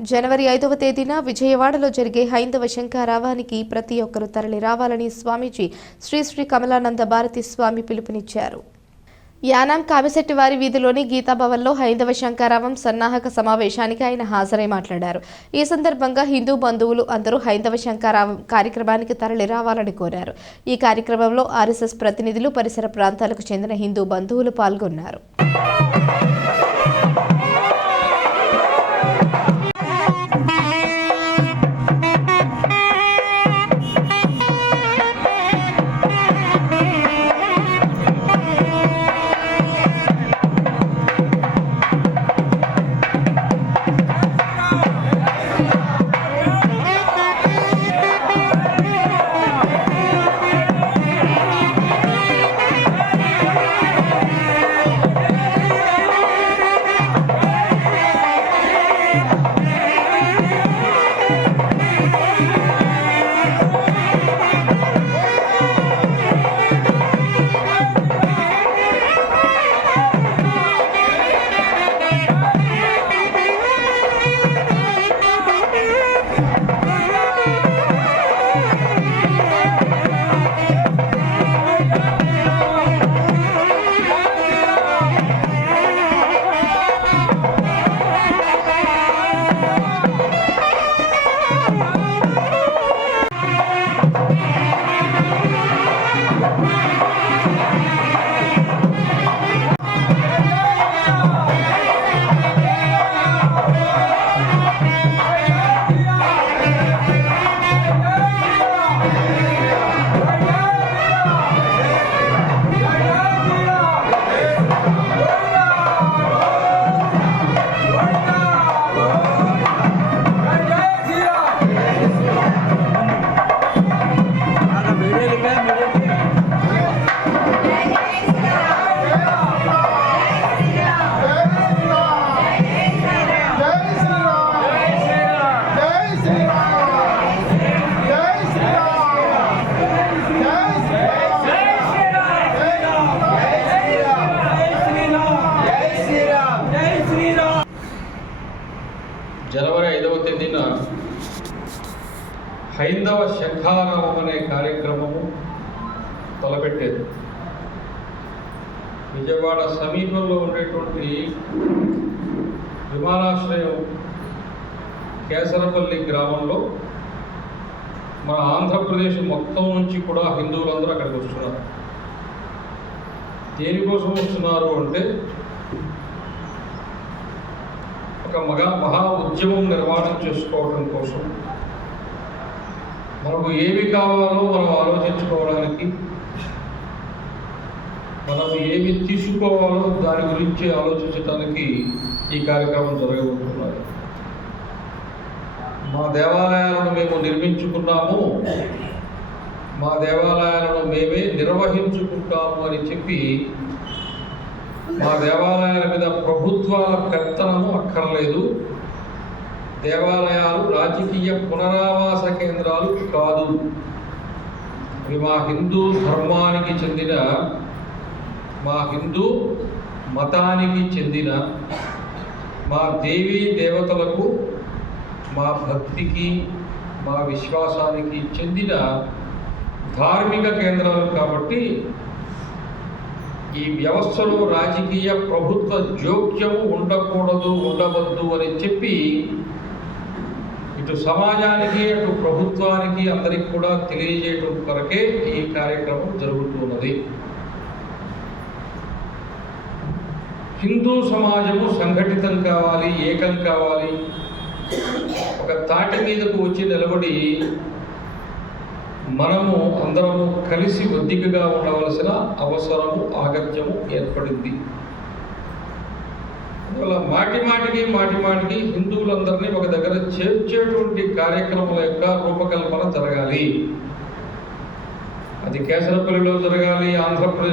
జనవరి ఐదవ తేదీన విజయవాడలో జరిగే హైందవ శంఖారావానికి ప్రతి ఒక్కరూ తరలి రావాలని స్వామీజీ శ్రీ శ్రీ కమలానంద భారతి స్వామి పిలుపునిచ్చారు. యానాం కామిశెట్టివారి వీధిలోని గీతాభవన్లో హైందవ శంకారావం సన్నాహక సమావేశానికి ఆయన హాజరై మాట్లాడారు. ఈ సందర్భంగా హిందూ బంధువులు అందరూ హైందవ శంకారావం కార్యక్రమానికి తరలి రావాలని కోరారు. ఈ కార్యక్రమంలో ఆర్ఎస్ఎస్ ప్రతినిధులు పరిసర ప్రాంతాలకు చెందిన హిందూ బంధువులు పాల్గొన్నారు. జనవరి ఐదవ తేదీన హైందవ శంఖారావం అనే కార్యక్రమము తలపెట్టేది. విజయవాడ సమీపంలో ఉండేటువంటి విమానాశ్రయం కేసరపల్లి గ్రామంలో మన ఆంధ్రప్రదేశ్ మొత్తం నుంచి కూడా హిందువులందరూ అక్కడికి వస్తున్నారు. దేనికోసం వస్తున్నారు అంటే ఒక మగా మహా ఉద్యమం నిర్మాణం చేసుకోవడం కోసం మనకు ఏమి కావాలో మనం ఆలోచించుకోవడానికి మనం ఏమి తీసుకోవాలో దాని గురించి ఆలోచించడానికి ఈ కార్యక్రమం జరగబోతున్నది. మా దేవాలయాలను మేము నిర్మించుకున్నాము మా దేవాలయాలను మేమే నిర్వహించుకుంటాము అని చెప్పి మా దేవాలయాల మీద ప్రభుత్వాల పెత్తనము అక్కర్లేదు. దేవాలయాలు రాజకీయ పునరావాస కేంద్రాలు కాదు. ఇవి మా హిందూ ధర్మానికి చెందిన మా హిందూ మతానికి చెందిన మా దేవీ దేవతలకు మా భక్తికి మా విశ్వాసానికి చెందిన ధార్మిక కేంద్రాలు కాబట్టి ఈ వ్యవస్థలో రాజకీయ ప్రభుత్వ జోక్యము ఉండకూడదు ఉండవద్దు అని చెప్పి ఇటు సమాజానికి అటు ప్రభుత్వానికి అందరికి కూడా తెలియజేయడం కొరకే ఈ కార్యక్రమం జరుగుతున్నది. హిందూ సమాజము సంఘటితం కావాలి ఏకం కావాలి. ఒక తాటి మీదకు వచ్చి నిలబడి మనము అందరము కలిసి ఒద్దికగా ఉండవలసిన అవసరము ఆగత్యము ఏర్పడింది. అందువల్ల మాటి మాటికి మాటి మాటికి హిందువులందరినీ ఒక దగ్గర చేర్చేటువంటి కార్యక్రమాల యొక్క రూపకల్పన జరగాలి. అది కేసరపల్లిలో జరగాలి ఆంధ్రప్రదేశ్